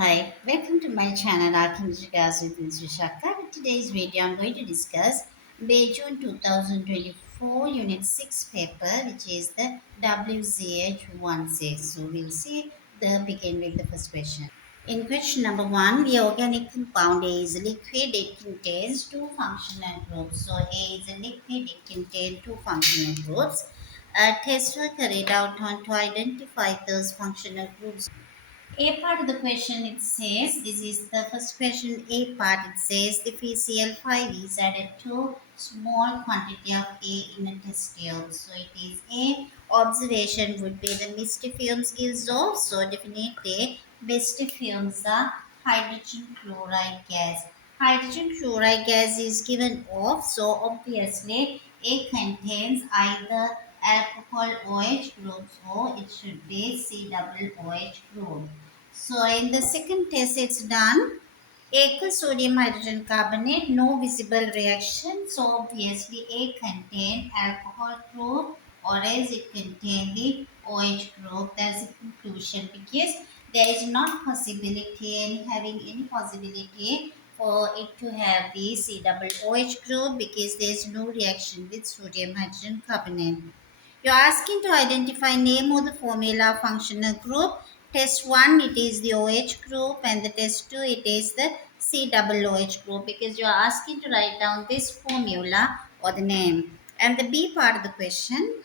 Hi, welcome to my channel Our Chemistry Class with Vishaka. In today's video, I'm going to discuss May June 2024 Unit 6 paper, which is the WCH16. So we'll begin with the first question. In question number 1, the organic compound A is a liquid. It contains two functional groups. So A is a liquid. It contains two functional groups. Tests were carried out on to identify those functional groups. A part of the question it says, this is the first question, A part it says the PCl5 is added to small quantity of A in a test tube. So it is A. Observation would be the misty fumes gives off. So definitely misty fumes are hydrogen chloride gas. Hydrogen chloride gas is given off. So obviously A contains either alcohol OH groups or it should be C double OH group. So in the second test it's done. Aqueous sodium hydrogen carbonate, no visible reaction. So obviously A contain alcohol group or else it contain the OH group. That's the conclusion because there is not possibility and having any possibility for it to have the C double OH group because there is no reaction with sodium hydrogen carbonate. You're asking to identify name of the formula functional group. Test 1 it is the OH group and the test 2 it is the C double OH group because you're asking to write down this formula or the name. And the B part of the question,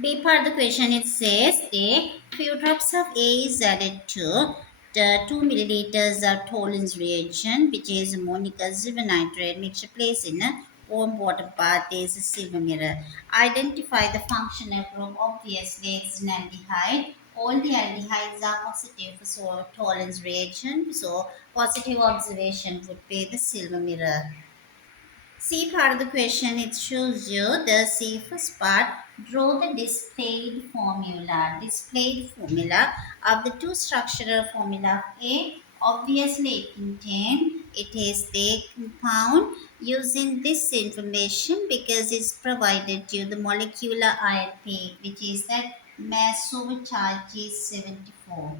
B part of the question it says a few drops of A is added to the 2 milliliters of Tollens reagent, which is ammonium silver nitrate mixture placed in a warm water bath. There is a silver mirror. Identify the functional group. Obviously, it's an aldehyde. All the aldehydes are positive for Tollens reagent. So, positive observation would be the silver mirror. C part of the question, it shows you the C first part. Draw the displayed formula. Displayed formula of the two structural formula of A. Obviously, it is the compound. Using this information because it's provided you the molecular ion peak, which is that mass over charge is 74,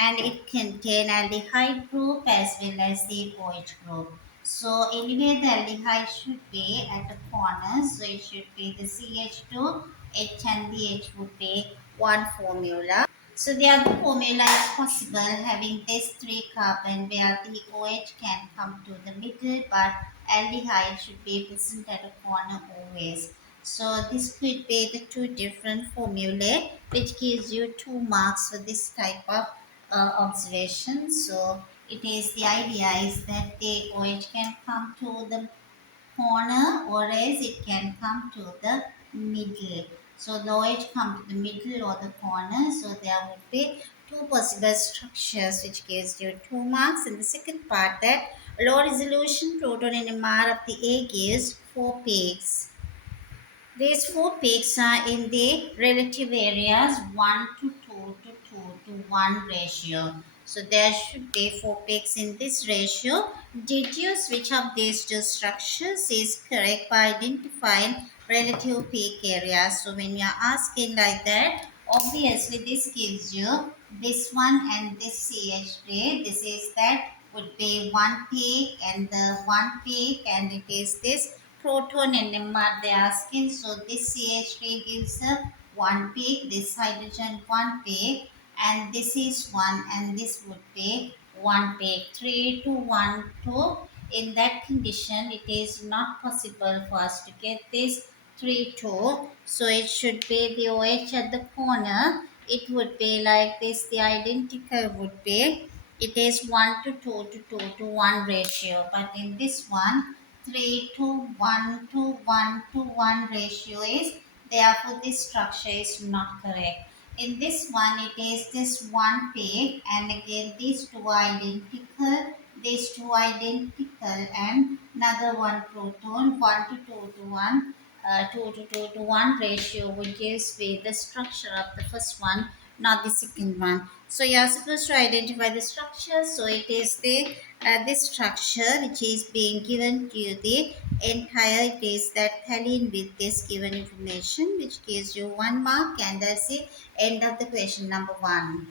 and it contains aldehyde group as well as the OH group. So anyway, the aldehyde should be at the corner. So it should be the CH2, H and the H would be one formula. So the other formula is possible having this three carbon where the OH can come to the middle but aldehyde should be present at the corner always. So this could be the two different formulae which gives you 2 marks for this type of observation. So it is the idea is that the OH can come to the corner or else it can come to the middle. So the OH come to the middle or the corner. So there would be two possible structures which gives you 2 marks. And the second part that low resolution proton NMR of the A gives 4 peaks. These 4 peaks are in the relative areas 1 to 2 to 2 to 1 ratio. So there should be 4 peaks in this ratio. Deduce which of these two structures is correct by identifying relative peak areas. So when you are asking like that, obviously this gives you this one and this CH3. This is that would be 1 peak and the 1 peak and it is this proton NMR they are asking. So this CH3 gives a 1 peak, this hydrogen 1 peak, and this is 1 and this would be 1 peak. 3 to 1 2. In that condition, it is not possible for us to get this 3 2. So it should be the OH at the corner. It would be like this. The identical would be it is 1 to 2 to 2 to 1 ratio. But in this one, 3 to 1 to 1 to 1 ratio is, therefore this structure is not correct. In this one it is this 1 peak and again these two identical and another one proton 1 to 2 to 1 2 to 2 to 1 ratio would give me the structure of the first one, not the second one. So you are supposed to identify the structure. So it is the this structure which is being given to you the entire it is that tally with this given information which gives you 1 mark, and that's the end of the question number 1.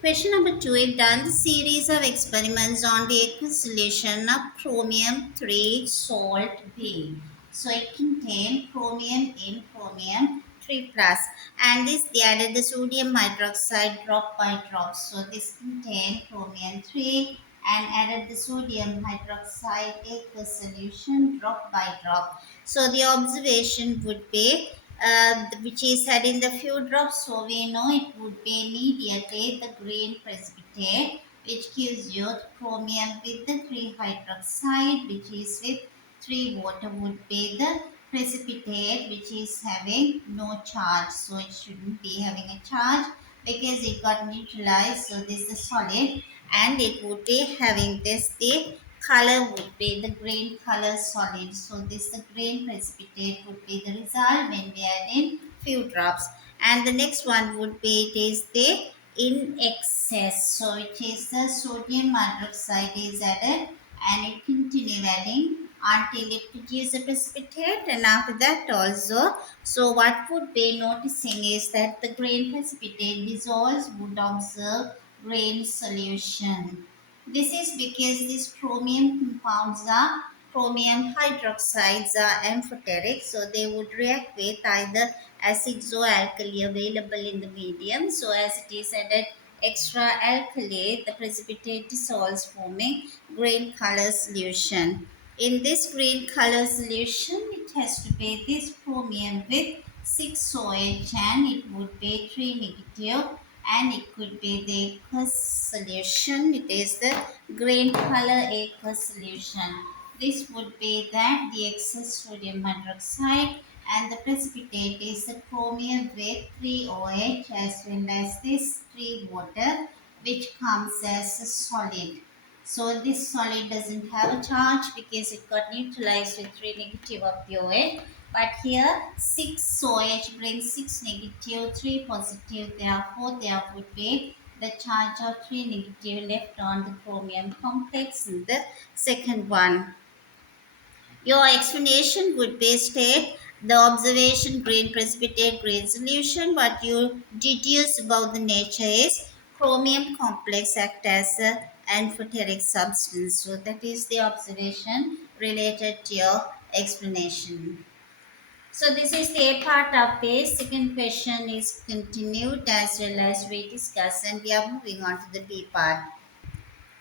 Question number 2. We've done the series of experiments on the aqueous solution of chromium 3 salt B. So it contained chromium in chromium 3 plus, and this they added the sodium hydroxide drop by drop. So this contained chromium 3 and added the sodium hydroxide aqueous solution drop by drop. So the observation would be which is had in the few drops, so we know it would be immediately the green precipitate, which gives you the chromium with the 3 hydroxide, which is with 3 water, would be the precipitate, which is having no charge. So it shouldn't be having a charge because it got neutralized. So this is the solid, and it would be having this the color would be the green color solid. So this the green precipitate would be the result when we add in few drops. And the next one would be it is the in excess. So it is the sodium hydroxide is added, and it continue adding until it produces a precipitate, and after that also. So what would be noticing is that the grain precipitate dissolves would observe grain solution. This is because these chromium compounds are chromium hydroxides are amphoteric, so they would react with either acids or alkali available in the medium. So as it is added extra alkali, the precipitate dissolves forming green color solution. In this green color solution, it has to be this chromium with 6 OH, and it would be 3 negative, and it could be the aqueous solution. It is the green color aqueous solution. This would be that the excess sodium hydroxide, and the precipitate is the chromium with 3 OH as well as this 3 water, which comes as a solid. So this solid doesn't have a charge because it got neutralized with 3 negative of the OH. But here 6 OH brings 6 negative, 3 positive. Therefore, there would be the charge of 3 negative left on the chromium complex in the second one. Your explanation would be state the observation green precipitate green solution. What you deduce about the nature is chromium complex act as a amphoteric substance. So that is the observation related to your explanation. So this is the A part of this. Second question is continued as well as we discuss, and we are moving on to the B part.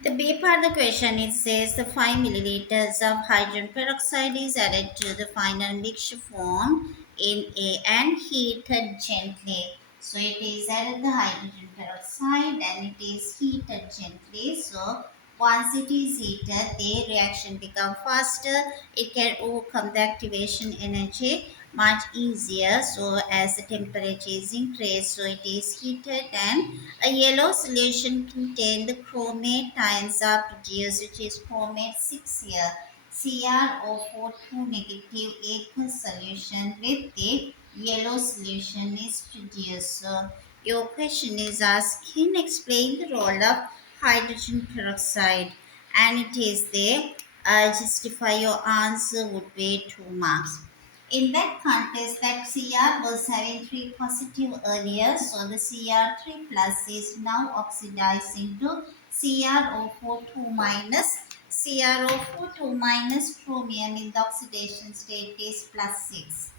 The B part of the question, it says the 5 milliliters of hydrogen peroxide is added to the final mixture formed in A and heated gently. So it is added the hydrogen peroxide and it is heated gently. So once it is heated, the reaction becomes faster. It can overcome the activation energy much easier. So as the temperature is increased, so it is heated, and a yellow solution contains the chromate ions are produced, which is chromate 6 here. CrO4 2 negative aqueous solution with the yellow solution is produced. So your question is asking explain the role of hydrogen peroxide, and it is there. Justify your answer would be 2 marks. In that context, that Cr was having 3 positive earlier, so the Cr3 plus is now oxidizing to CrO4 2 minus. CrO4 2 minus chromium in the oxidation state is plus 6.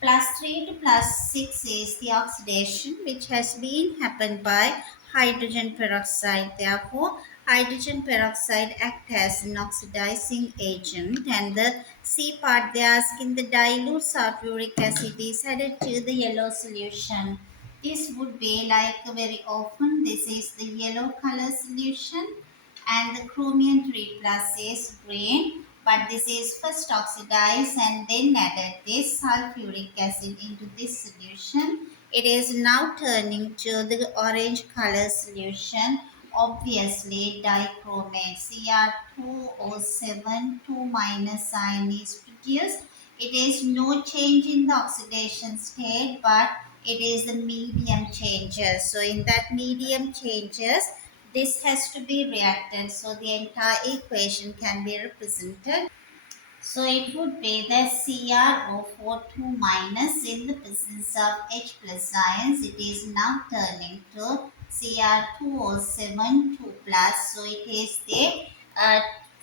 Plus 3 to plus 6 is the oxidation which has been happened by hydrogen peroxide. Therefore, hydrogen peroxide acts as an oxidizing agent, and the C part they ask in the dilute sulfuric acid is added to the yellow solution. This would be like very often this is the yellow color solution, and the chromium 3 plus is green, but this is first oxidized and then added this sulfuric acid into this solution. It is now turning to the orange color solution, obviously dichromate. Cr2O7 2 minus ion is produced. It is no change in the oxidation state, but it is the medium changes. So in that medium changes, this has to be reacted. So the entire equation can be represented. So it would be the CrO4 2 minus in the presence of H plus ions. It is now turning to Cr2O7 2 plus. So it is the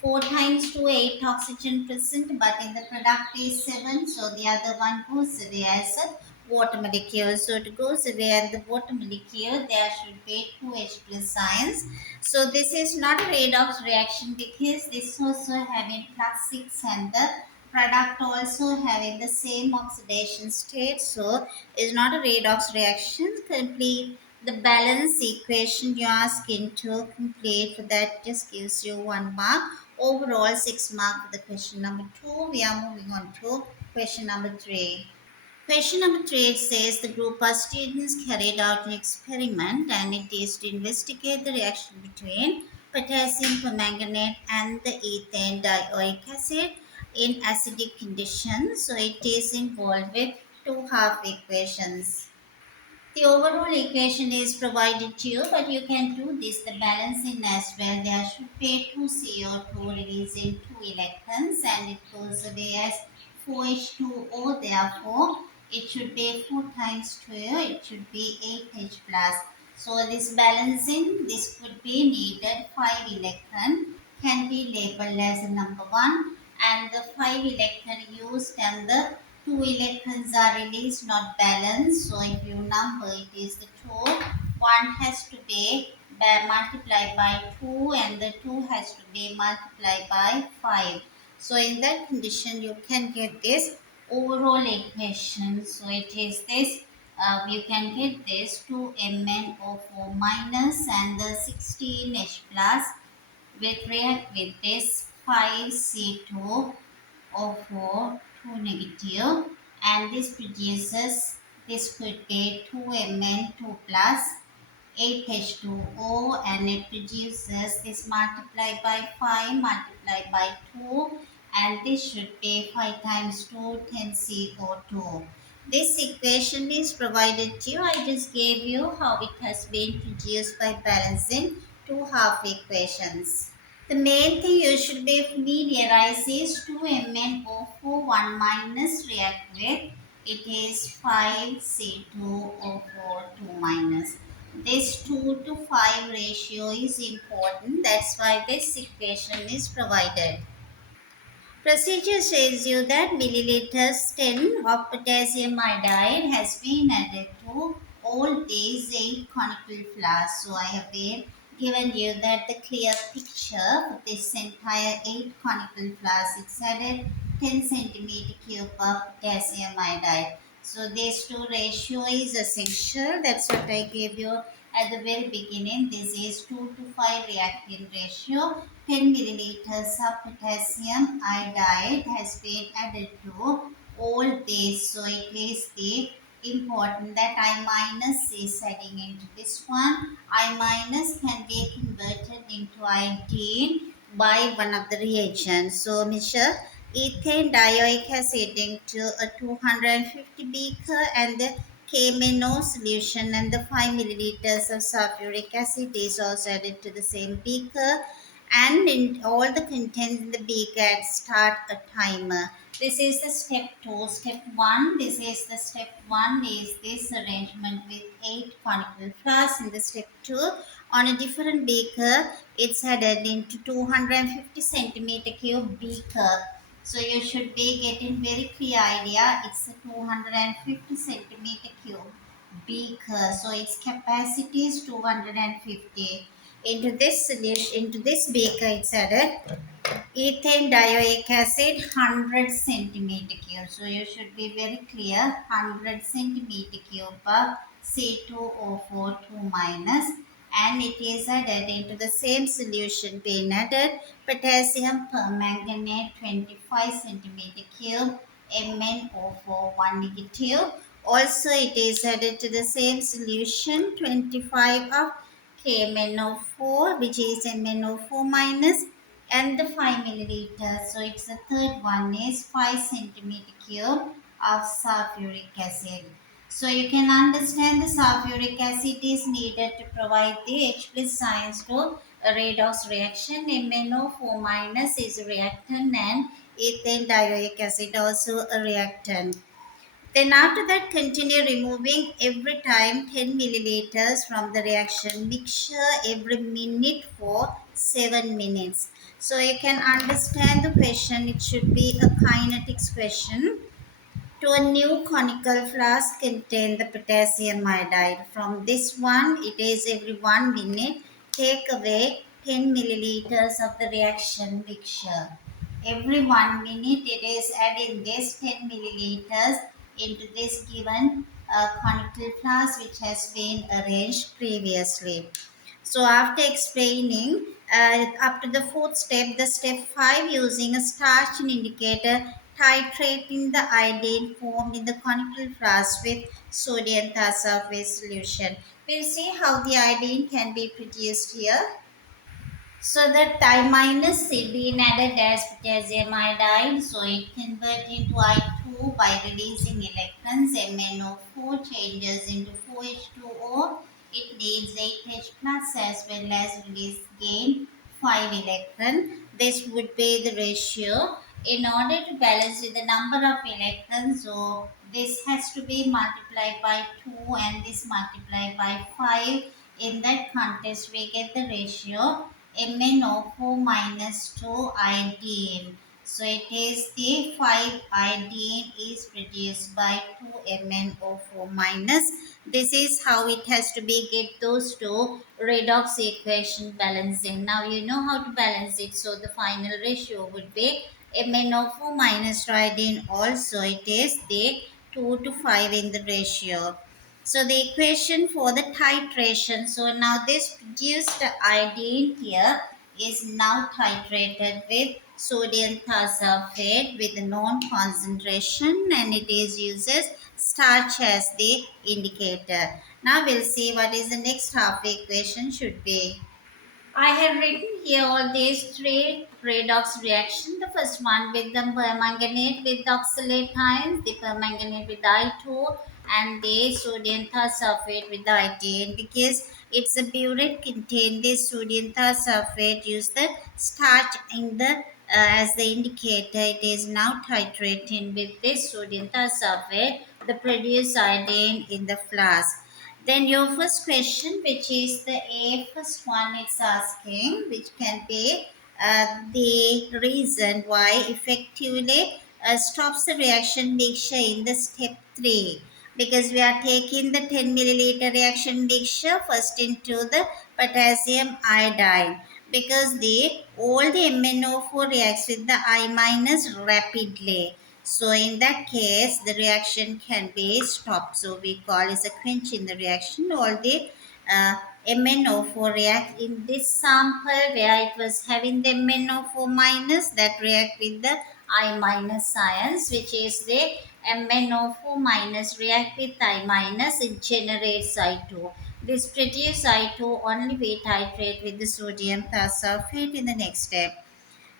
4 times 2 8 oxygen present, but in the product is 7. So the other one goes away as a water molecule. So it goes away and the water molecule there should be 2H plus ions. So this is not a redox reaction because this also having plus 6 and the product also having the same oxidation state. So it's not a redox reaction. Complete the balance equation you ask into complete. For that just gives you 1 mark. Overall 6 mark for the question number 2. We are moving on to question number 3. Question number 3 says the group of students carried out an experiment and it is to investigate the reaction between potassium permanganate and the ethane dioic acid in acidic conditions. So it is involved with two half equations. The overall equation is provided to you, but you can do this the balancing as well. There should be 2 CO2 releasing 2 electrons and it goes away as 4H2O. Therefore, it should be 4 times 2, it should be 8H plus. So this balancing, this could be needed 5 electron can be labeled as a number 1 and the 5 electron used and the 2 electrons are released not balanced. So if you number it is the 2, 1 has to be multiplied by 2 and the 2 has to be multiplied by 5. So in that condition you can get this overall equation. So it is this you can get this 2MnO4 minus and the 16H plus with react with this 5C2O4 2 negative and this produces this could be 2Mn2 plus 8H2O and it produces this multiplied by 5 multiplied by 2 and this should be 5 times 2 10CO2. This equation is provided to you. I just gave you how it has been produced by balancing two half equations. The main thing you should be familiarized is 2MnO4 1 minus react with it is 5C2O4 2 minus. This 2 to 5 ratio is important. That's why this equation is provided. Procedure says you that milliliters 10 of potassium iodide has been added to all these 8 conical flasks. So I have been given you that the clear picture of this entire 8 conical flasks. It's added 10 centimeter cube of potassium iodide. So this two ratio is essential. That's what I gave you at the very beginning. This is 2 to 5 reactant ratio. 10 milliliters of potassium iodide has been added to all this. So it is the important that I minus is adding into this one. I minus can be converted into iodine by one of the reagents. So measure ethane dioic acid into a 250 beaker and the KMNO solution and the 5 milliliters of sulfuric acid is also added to the same beaker and in all the contents in the beaker start a timer. This is the step 2. Step 1, this is the step 1 is this arrangement with 8 conical flasks. In the step 2, on a different beaker, it's added into 250 centimeter cube beaker. So you should be getting very clear idea. It's a 250 centimeter cube beaker. So its capacity is 250. Into this solution, into this beaker, it's added ethane dioic acid 100 centimeter cube. So you should be very clear 100 centimeter cube of C2O4 2 minus and it is added into the same solution being added potassium permanganate 25 centimeter cube MnO4 1 negative. Also it is added to the same solution 25 of KMnO4 which is MnO4 minus and the 5 milliliters. So it's the third one is 5 centimeter cube of sulfuric acid. So you can understand the sulfuric acid is needed to provide the H plus ions to a redox reaction. MnO4 minus is a reactant and ethane dioic acid also a reactant. Then after that, continue removing every time 10 milliliters from the reaction mixture every minute for 7 minutes. So you can understand the question. It should be a kinetics question. To a new conical flask contain the potassium iodide. From this one, it is every 1 minute. Take away 10 milliliters of the reaction mixture. Every 1 minute, it is adding this 10 milliliters into this given conical flask which has been arranged previously. So after explaining up to the fourth step, the step 5 using a starch indicator, titrating the iodine formed in the conical flask with sodium thiosulfate solution. We'll see how the iodine can be produced here. So the Ti minus C being added as potassium iodide, so it converts into I2 by releasing electrons. MnO4 changes into 4H2O. It needs 8H plus as well as release gain 5 electron. This would be the ratio. In order to balance with the number of electrons, so this has to be multiplied by 2 and this multiplied by 5. In that context, we get the ratio MnO4 minus 2 iodine. So it is the 5 iodine is produced by 2 MnO4 minus. This is how it has to be get those two redox equation balancing. Now you know how to balance it. So the final ratio would be MnO4 minus iodine. Also it is the 2 to 5 in the ratio. So the equation for the titration. So now this produced iodine here is now titrated with sodium thiosulfate with a known concentration, and it is uses starch as the indicator. Now we'll see what is the next half equation should be. I have written here all these three redox reactions. The first one with the permanganate with the oxalate ions, the permanganate with I2, and the sodium thiosulfate with the iodine. Because it's a burette contain this sodium thiosulfate, use the starch in the as the indicator. It is now titrating with this sodium thiosulfate, the produced iodine in the flask. Then your first question, which is the first one, it's asking, which can be the reason why effectively stops the reaction mixture in the step 3. Because we are taking the 10 milliliter reaction mixture first into the potassium iodide. Because the all the MnO4 reacts with the I minus rapidly. So in that case, the reaction can be stopped. So we call it a quench in the reaction. All the MnO4 react in this sample where it was having the MnO4 minus that react with the I minus ions, which is the MnO4 minus react with I minus, it generates I2. This produce I2 only we titrate with the sodium thiosulfate in the next step.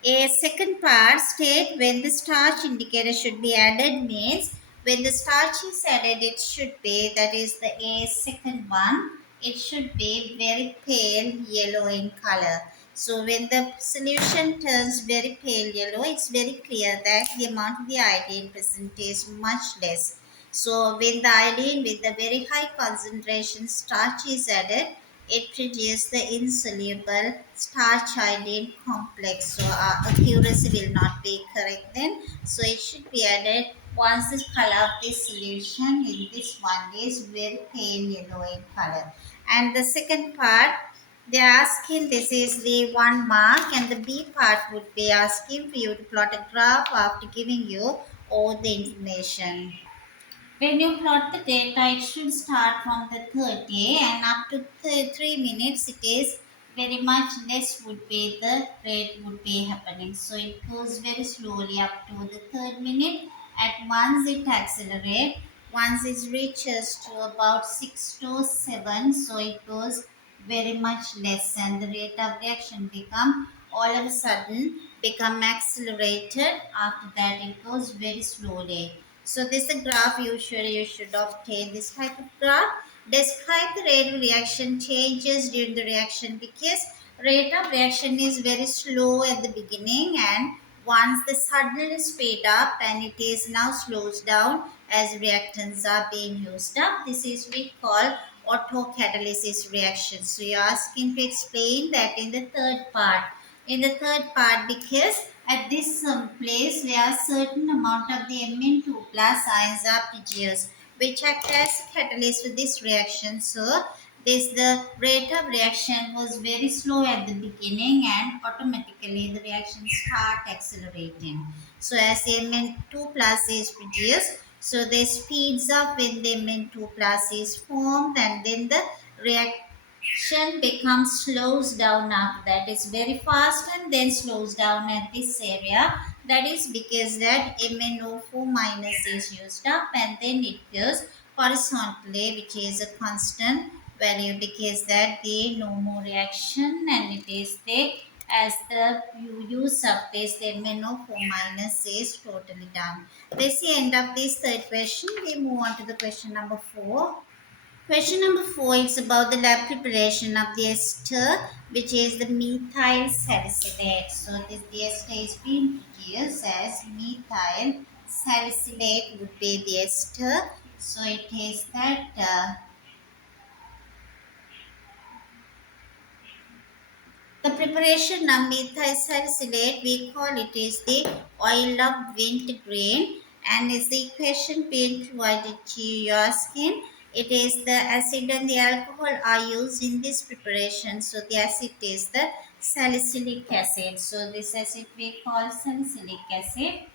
A second part state when the starch indicator should be added means when the starch is added it should be, that is the A second one, it should be very pale yellow in color. So when the solution turns very pale yellow, it's very clear that the amount of the iodine present is much less. So when the iodine with the very high concentration starch is added, it produces the insoluble starch iodine complex. So accuracy will not be correct then. So it should be added once the color of this solution in this one is very pale yellow in color. And the second part, they are asking, this is the 1 mark, and the B part would be asking for you to plot a graph after giving you all the information. When you plot the data, it should start from the third day and up to 3 minutes. It is very much less would be the rate would be happening. So it goes very slowly up to the third minute. At once it accelerates. Once it reaches to about 6 to 7, so it goes very much less, and the rate of reaction become all of a sudden become accelerated. After that, it goes very slowly. So this is a graph usually you should obtain this type of graph. Describe the rate of reaction changes during the reaction, because rate of reaction is very slow at the beginning, and once the suddenly speed up and it is now slows down as reactants are being used up. This is we call autocatalysis reaction. So you're asking to explain that in the third part. In the third part, because at this place where certain amount of the Mn2 plus ions are produced, which act as catalyst for this reaction. So this the rate of reaction was very slow at the beginning and automatically the reaction start accelerating. So as Mn2 plus is produced, so this speeds up when the Mn2 plus is formed, and then the reaction becomes slows down after that. It's very fast and then slows down at this area. That is because that MnO4 minus is used up, and then it goes horizontally, which is a constant value, because that the no more reaction, and it is the as the you use of this the MnO4 minus is totally done. This is the end of this third question. We move on to the question number 4. Question number 4 is about the lab preparation of the ester, which is the methyl salicylate. So this the ester is being produced as methyl salicylate would be the ester. So it is that the preparation of methyl salicylate, we call it is the oil of wintergreen, and is the equation being provided to your skin. It is the acid and the alcohol are used in this preparation. So the acid is the salicylic acid. So this acid we call salicylic acid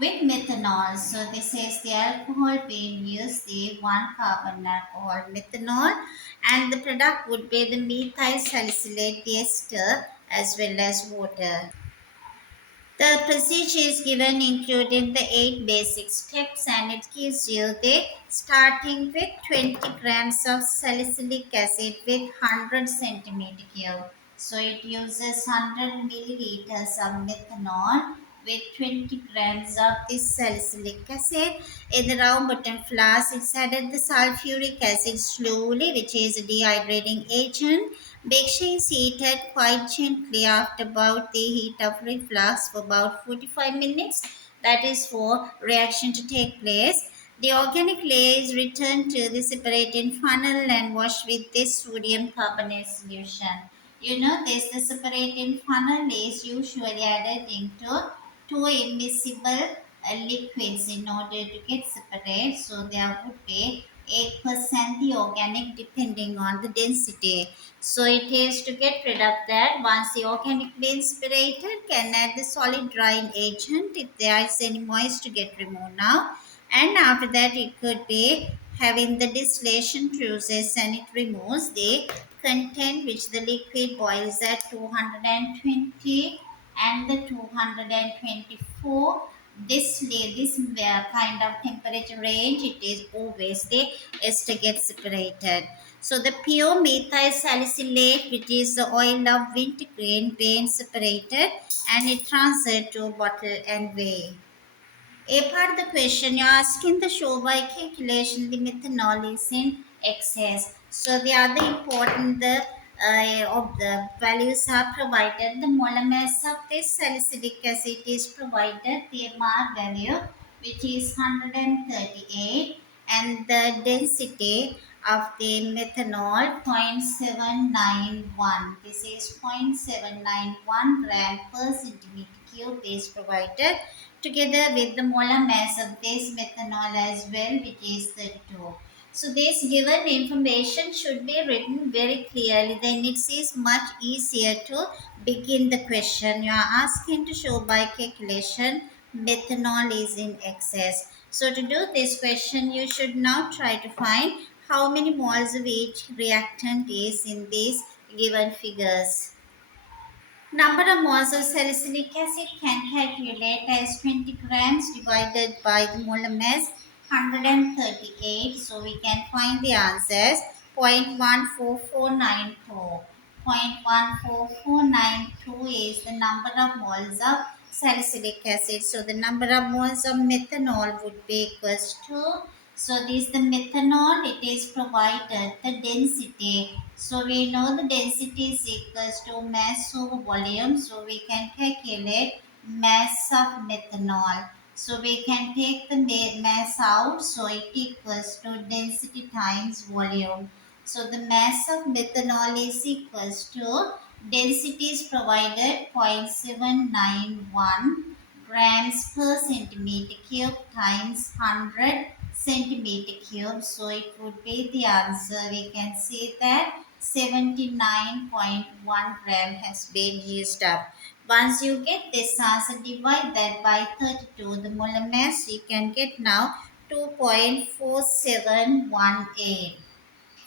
with methanol. So this is the alcohol being used, the 1 carbon alcohol methanol, and the product would be the methyl salicylate ester as well as water. The procedure is given including the 8 basic steps, and it gives you the starting with 20 grams of salicylic acid with 100 centimeter cube. So it uses 100 milliliters of methanol with 20 grams of this salicylic acid. In the round bottom flask, it's added the sulfuric acid slowly, which is a dehydrating agent. Mixture is heated quite gently after about the heat of reflux for about 45 minutes. That is for reaction to take place. The organic layer is returned to the separating funnel and washed with this sodium carbonate solution. You know this, the separating funnel is usually added into two immiscible liquids in order to get separate. So there would be 8% the organic depending on the density. So it is to get rid of that. Once the organic being separated, can add the solid drying agent if there is any moist to get removed now. And after that, it could be having the distillation process, and it removes the content which the liquid boils at 220 and the 224. This kind of temperature range, it is always the ester gets separated. So the pure methyl salicylate, which is the oil of wintergreen, being separated, and it transferred to a bottle and weigh. A part of the question you're asking the show by calculation the methanol is in excess. So the other important of the values are provided. The molar mass of this salicylic acid is provided, the MR value, which is 138, and the density of the methanol 0.791. This is 0.791 gram per centimeter cube is provided, together with the molar mass of this methanol as well, which is 32. So this given information should be written very clearly. Then it is much easier to begin the question. You are asking to show by calculation methanol is in excess. So to do this question, you should now try to find how many moles of each reactant is in these given figures. Number of moles of salicylic acid can calculate as 20 grams divided by the molar mass 138. So we can find the answers 0.14492. 0.14492 is the number of moles of salicylic acid. So the number of moles of methanol would be equals to, so this the methanol, it is provided the density. So we know the density is equals to mass over volume. So we can calculate mass of methanol. So we can take the mass out. So it equals to density times volume. So the mass of methanol is equals to density is provided 0.791 grams per centimeter cube times 100 centimeter cube. So it would be the answer. We can see that 79.1 gram has been used up. Once you get this answer, divide that by 32. The molar mass you can get now 2.4718.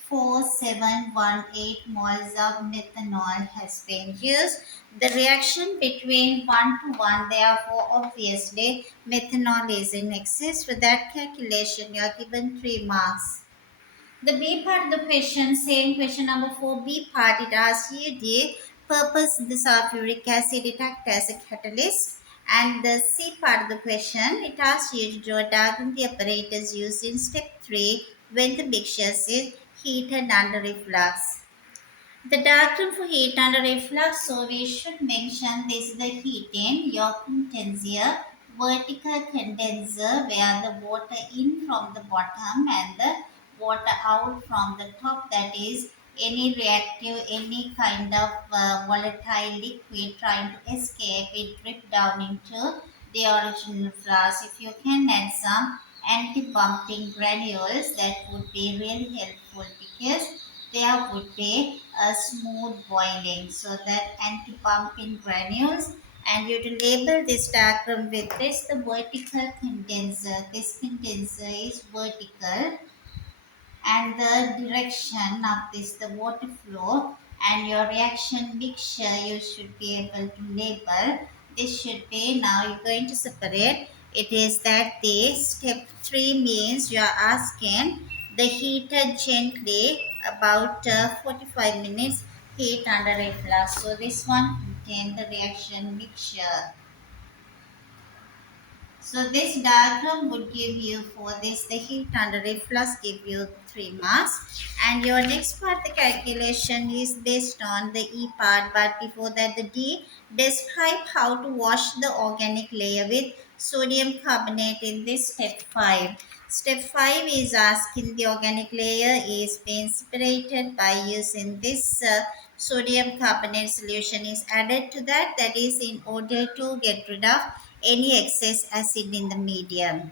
4718 moles of methanol has been used. The reaction between 1 to 1, therefore obviously methanol is in excess. For that calculation you are given 3 marks. The B part of the question, same question number 4B part, it asks you the purpose of the sulfuric acid it acts as a catalyst. And the C part of the question, it asks you to draw a diagram of the apparatus used in step 3 when the mixture is heated under reflux. The diagram for heat under reflux, so we should mention this is the heating, your condenser, vertical condenser where the water in from the bottom and the water out from the top, that is any reactive, any kind of volatile liquid trying to escape, it drip down into the original flask. If you can add some anti-bumping granules, that would be really helpful because there would be a smooth boiling. So that anti-pumping granules, and you to label this diagram with this, the vertical condenser. This condenser is vertical and the direction of this the water flow, and your reaction mixture you should be able to label. This should be, now you're going to separate. It is that the step 3 means you are asking the heated gently about 45 minutes heat under reflux. So this one contain the reaction mixture. So this diagram would give you, for this the heat under reflux give you 3 marks, and your next part the calculation is based on the E part, but before that the D, describe how to wash the organic layer with sodium carbonate in this step 5. Step 5 is asking the organic layer is being separated by using this sodium carbonate solution is added to that, that is in order to get rid of any excess acid in the medium.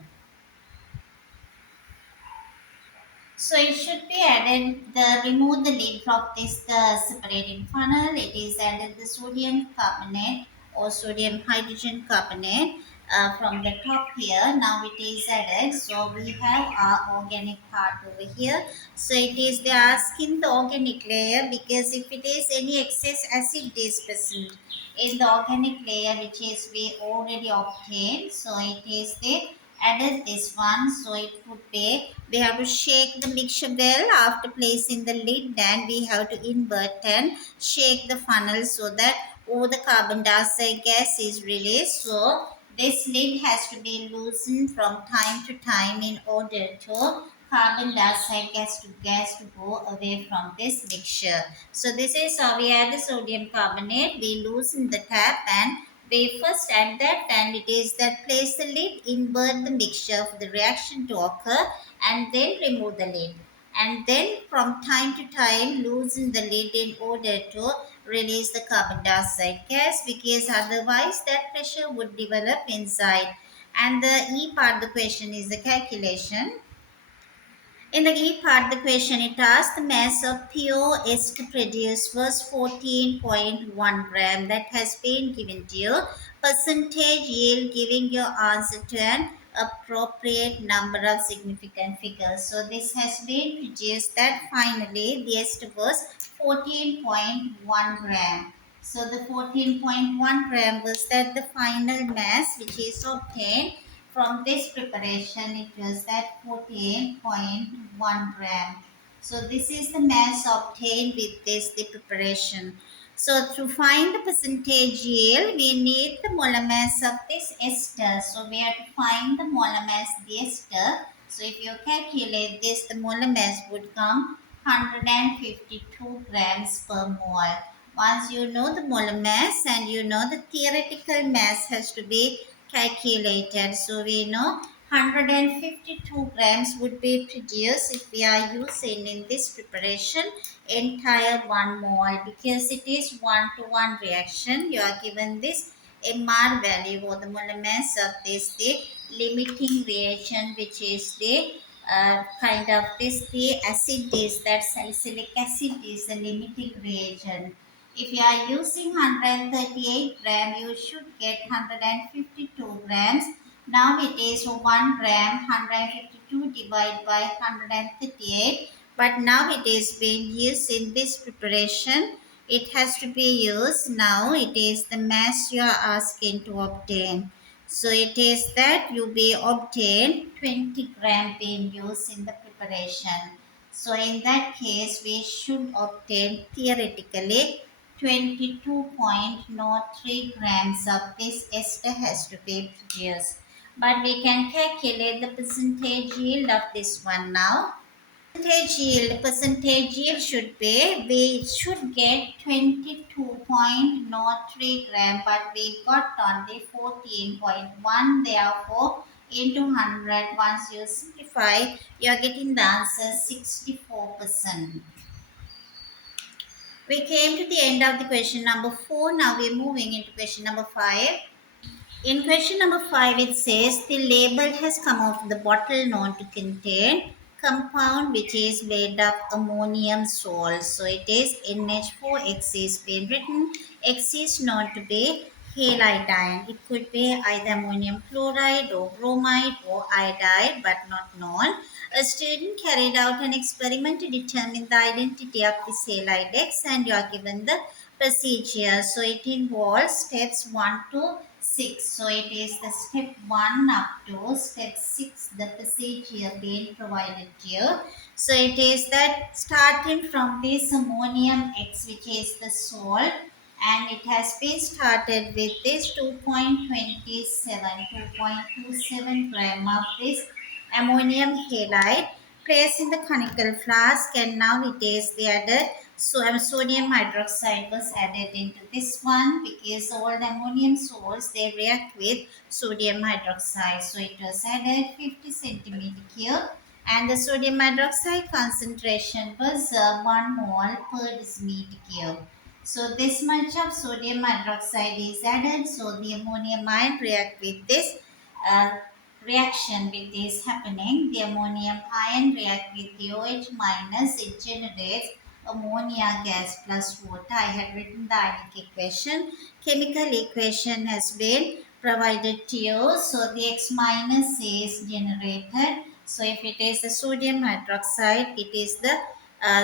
So it should be added, remove the lid from this separating funnel. It is added the sodium carbonate or sodium hydrogen carbonate from the top here. Now it is added. So we have our organic part over here. So it is they are asking the organic layer, because if it is any excess acid is present in the organic layer which is we already obtained. So it is the added this one. So it would be, we have to shake the mixture well after placing the lid, and we have to invert and shake the funnel so that all the carbon dioxide gas is released. So this lid has to be loosened from time to time in order to carbon dioxide gas to go away from this mixture. So this is how we add the sodium carbonate. We loosen the tap and we first add that, and it is that place the lid, invert the mixture for the reaction to occur, and then remove the lid. And then from time to time loosen the lid in order to release the carbon dioxide gas, because otherwise that pressure would develop inside. And the E part of the question is the calculation. In the E part, the question it asks the mass of pure ester produced was 14.1 gram. That has been given to you. Percentage yield giving your answer to an appropriate number of significant figures. So this has been produced that finally the ester was 14.1 gram. So the 14.1 gram was that the final mass which is obtained from this preparation. It was that 14.1 gram. So this is the mass obtained with this the preparation. So to find the percentage yield, we need the molar mass of this ester. So we have to find the molar mass of the ester. So if you calculate this, the molar mass would come 152 grams per mole. Once you know the molar mass and you know the theoretical mass has to be calculated. So we know 152 grams would be produced if we are using in this preparation entire 1 mole, because it is 1 to 1 reaction. You are given this MR value or the molar mass of this, the limiting reaction, which is the kind of this, the acid is that salicylic acid is the limiting reagent. If you are using 138 gram, you should get 152 grams. Now it is 1 gram, 152 divided by 138. But now it is being used in this preparation. It has to be used. Now it is the mass you are asking to obtain. So it is that you be obtain 20 gram being used in the preparation. So in that case, we should obtain theoretically 22.03 grams of this ester has to be produced. But we can calculate the percentage yield of this one now. Percentage yield should be, we should get 22.03 gram, but we got only 14.1. Therefore into 100, once you simplify, you are getting the answer 64%. We came to the end of the question number 4. Now we are moving into question number 5. In question number 5, it says the label has come off the bottle known to contain compound which is made of ammonium salt. So it is NH4X is being written. X is known to be halide. It could be either ammonium chloride or bromide or iodide, but not known. A student carried out an experiment to determine the identity of this halide X, and you are given the procedure. So it involves steps 1 to 6. So it is the step 1 up to step 6, the procedure being provided here. So it is that starting from this ammonium X, which is the salt, and it has been started with this 2.27 gram of this ammonium halide placed in the conical flask, and now it is the added sodium hydroxide was added into this one, because all the ammonium salts they react with sodium hydroxide. So it was added 50 centimeter cube, and the sodium hydroxide concentration was 1 mole per decimeter cube. So this much of sodium hydroxide is added. So the ammonium ion react with this uh, reaction with this happening. The ammonium ion react with the OH minus. It generates ammonia gas plus water. I had written the ionic equation. Chemical equation has been provided to you. So the X minus is generated. So if it is the sodium hydroxide, it is the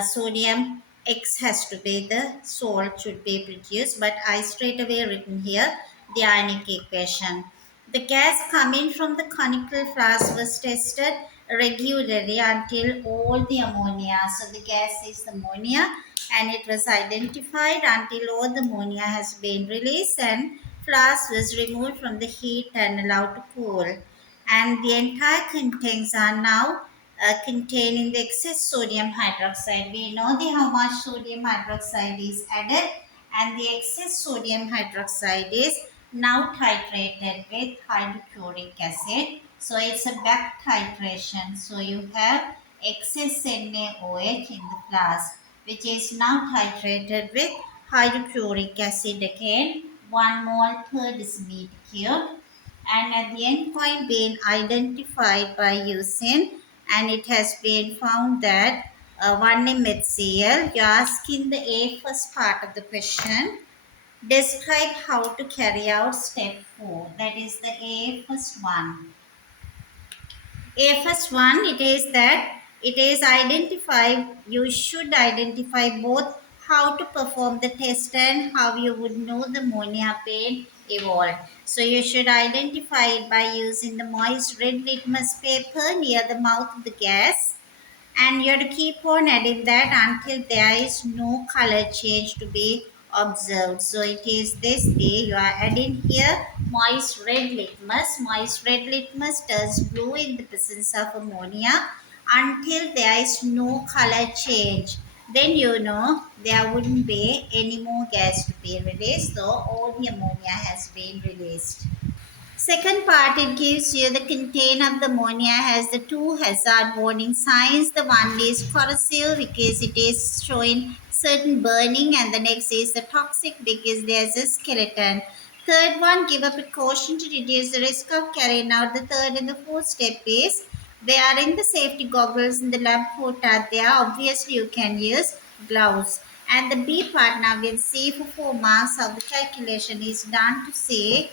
sodium X has to be the salt should be produced. But I straight away written here the ionic equation. The gas coming from the conical flask was tested regularly until all the ammonia. So the gas is the ammonia, and it was identified until all the ammonia has been released and flask was removed from the heat and allowed to cool. And the entire contents are now containing the excess sodium hydroxide. We know how much sodium hydroxide is added, and the excess sodium hydroxide is now titrated with hydrochloric acid. So it's a back titration. So you have excess NaOH in the flask, which is now titrated with hydrochloric acid again, 1 mole per decimeter cube, and at the end point being identified by using, and it has been found that 1 MHCl. You ask in the A first part of the question, describe how to carry out step 4. That is the A first one. A first one, it is that it is identify, you should identify both how to perform the test and how you would know the ammonia being evolved. So you should identify it by using the moist red litmus paper near the mouth of the gas, and you have to keep on adding that until there is no color change to be observed. So it is this day you are adding here moist red litmus. Moist red litmus turns blue in the presence of ammonia until there is no color change. Then you know there wouldn't be any more gas to be released, so all the ammonia has been released. Second part, it gives you the container of the ammonia has the two hazard warning signs. The one is corrosive because it is showing certain burning, and the next is the toxic because there's a skeleton. Third one, give a precaution to reduce the risk of carrying out. The third and the fourth step is wearing the safety goggles in the lab coat are there. Obviously, you can use gloves. And the B part, now we'll see for 4 marks how the calculation is done to say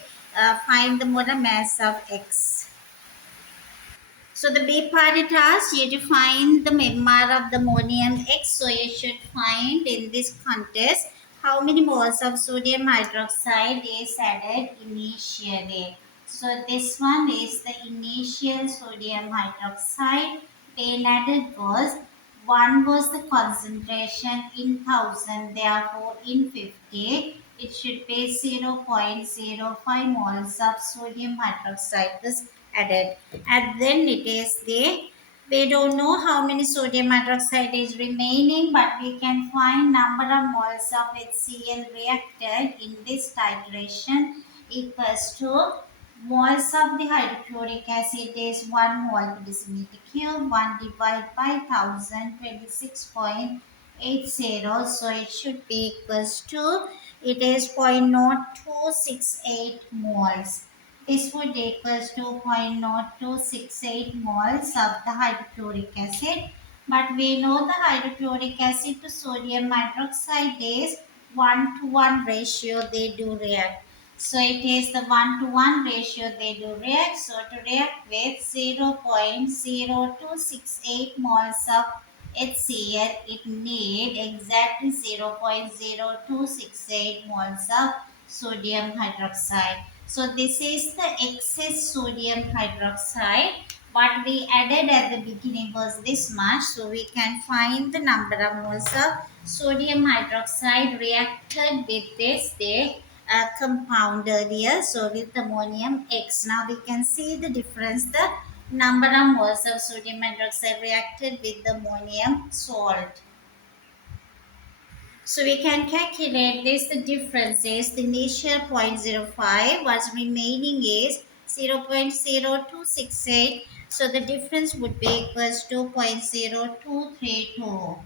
find the molar mass of X. So the B part it asks you to find the memoir of the ammonium X. So you should find in this contest how many moles of sodium hydroxide is added initially. So this one is the initial sodium hydroxide. Then added was the concentration in 1000, therefore in 50 it should be 0.05 moles of sodium hydroxide is added. And then it is the, we don't know how many sodium hydroxide is remaining, but we can find number of moles of HCl reacted in this titration equals to moles of the hydrochloric acid is 1 mole per decimeter cube, 1 divided by 1000, 26.80. So it should be equals to, it is 0.0268 moles. This would equals to 0.0268 moles of the hydrochloric acid. But we know the hydrochloric acid to sodium hydroxide is 1 to 1 ratio they do react. So it is the 1 to 1 ratio they do react. So to react with 0.0268 moles of HCl, it need exactly 0.0268 moles of sodium hydroxide. So this is the excess sodium hydroxide. What we added at the beginning was this much. So we can find the number of moles of sodium hydroxide reacted with this compound earlier. So with ammonium X. Now we can see the difference. The number of moles of sodium hydroxide reacted with the ammonium salt. So we can calculate this. The difference is the initial zero point zero 0.05, what's remaining is 0.0268. So the difference would be equals to 0.0232.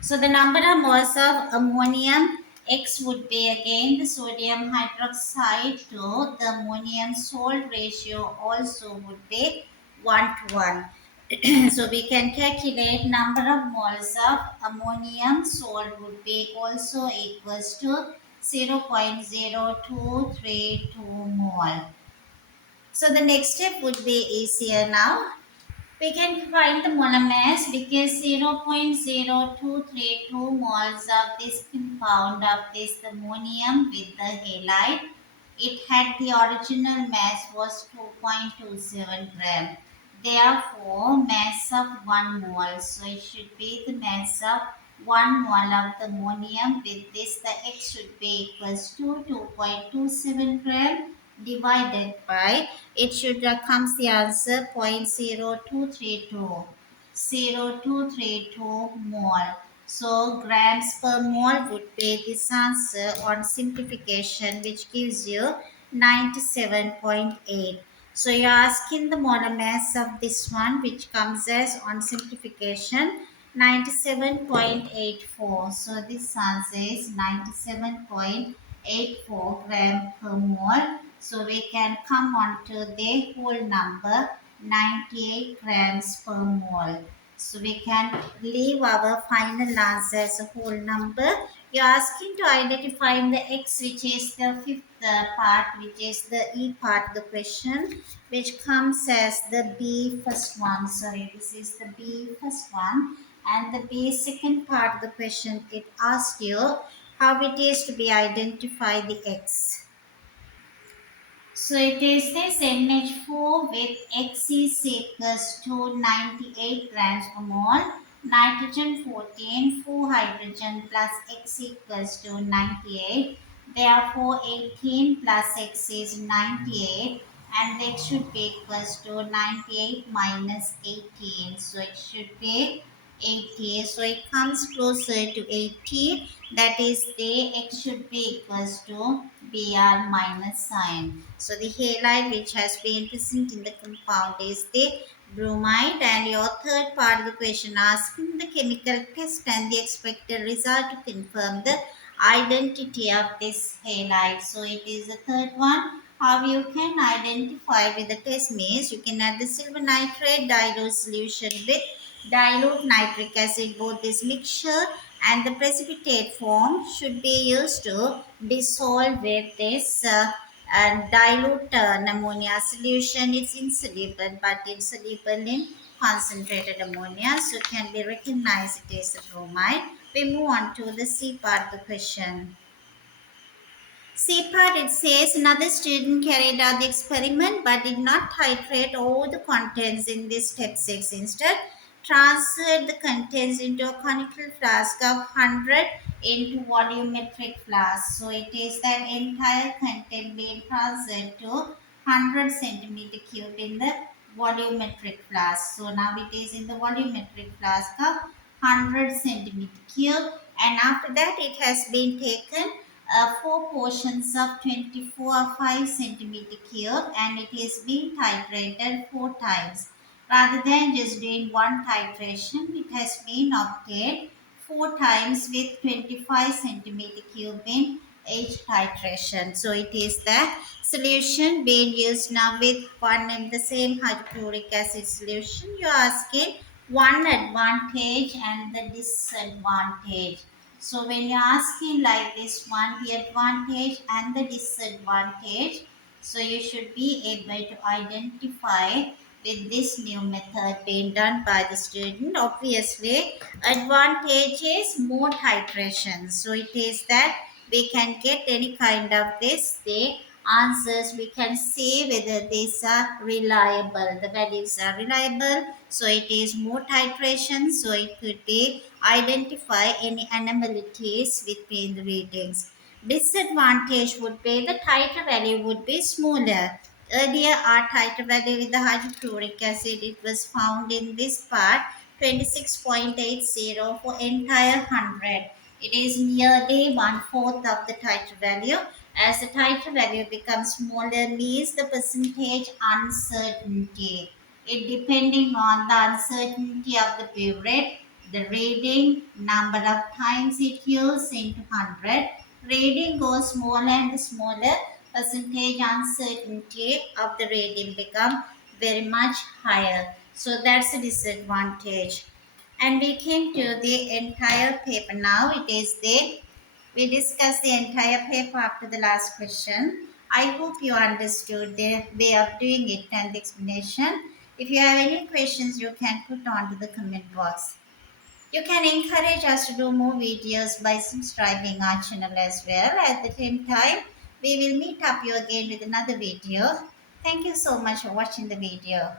So the number of moles of ammonium X would be again the sodium hydroxide to the ammonium salt ratio also would be 1 to 1. So we can calculate number of moles of ammonium salt would be also equals to 0.0232 mole. So the next step would be easier now. We can find the molar mass because 0.0232 moles of this compound of this ammonium with the halide, it had the original mass was 2.27 gram. Therefore, mass of 1 mole. So it should be the mass of 1 mole of the ammonium with this, the X should be equals to 2.27 gram divided by, it should comes the answer 0.0232 mole. So grams per mole would be this answer on simplification, which gives you 97.8. So you're asking the molar mass of this one, which comes as on simplification 97.84. So this answer is 97.84 gram per mole. So we can come on to the whole number 98 grams per mole. So we can leave our final answer as a whole number. You're asking to identify the X, which is the fifth part, which is the E part of the question, which comes as the B first one. Sorry, this is the B first one. And the B second part of the question, it asks you how it is to be identify the X. So it is this NH4 with X is equals to 98 grams per mole, nitrogen 14, 4 hydrogen plus X equals to 98. Therefore 18 plus X is 98 and X should be equals to 98 minus 18. So it should be 80. So it comes closer to 80. That is the x should be equals to Br minus sign. So the halide which has been present in the compound is the bromide, and your third part of the question asking the chemical test and the expected result to confirm the identity of this halide. So it is the third one. How you can identify with the test means you can add the silver nitrate dilute solution with dilute nitric acid. Both this mixture and the precipitate form should be used to dissolve with this dilute ammonia solution. It's insoluble but insoluble in concentrated ammonia, so can be recognized it is a bromide. We move on to the C part of the question. C part, it says another student carried out the experiment but did not titrate all the contents in this step 6. Instead, transferred the contents into a conical flask of 100 into volumetric flask. So it is that entire content being transferred to 100 centimeter cube in the volumetric flask. So now it is in the volumetric flask of 100 centimeter cube, and after that it has been taken four portions of 24 or 5 centimeter cube, and it is being titrated 4 times. Rather than just doing one titration, it has been obtained 4 times with 25 centimeter cube in each titration. So it is the solution being used now with one and the same hydrochloric acid solution. You are asking one advantage and the disadvantage. So when you're asking like this one, the advantage and the disadvantage, so you should be able to identify with this new method being done by the student. Obviously, advantage is more titration. So it is that we can get any kind of the answers. We can see whether these are reliable. The values are reliable. So it is more titration. So it could be identify any anomalies between the readings. Disadvantage would be the titer value would be smaller. Earlier, our titer value with the hydrochloric acid, it was found in this part 26.80 for entire 100. It is nearly one-fourth of the titer value. As the titer value becomes smaller means the percentage uncertainty. It depending on the uncertainty of the period, the reading, number of times it used into 100. Reading goes smaller and smaller, percentage uncertainty of the reading become very much higher. So that's a disadvantage. And we came to the entire paper now. It is we discussed the entire paper after the last question. I hope you understood the way of doing it and the explanation. If you have any questions, you can put on to the comment box. You can encourage us to do more videos by subscribing our channel as well. At the same time, we will meet up you again with another video. Thank you so much for watching the video.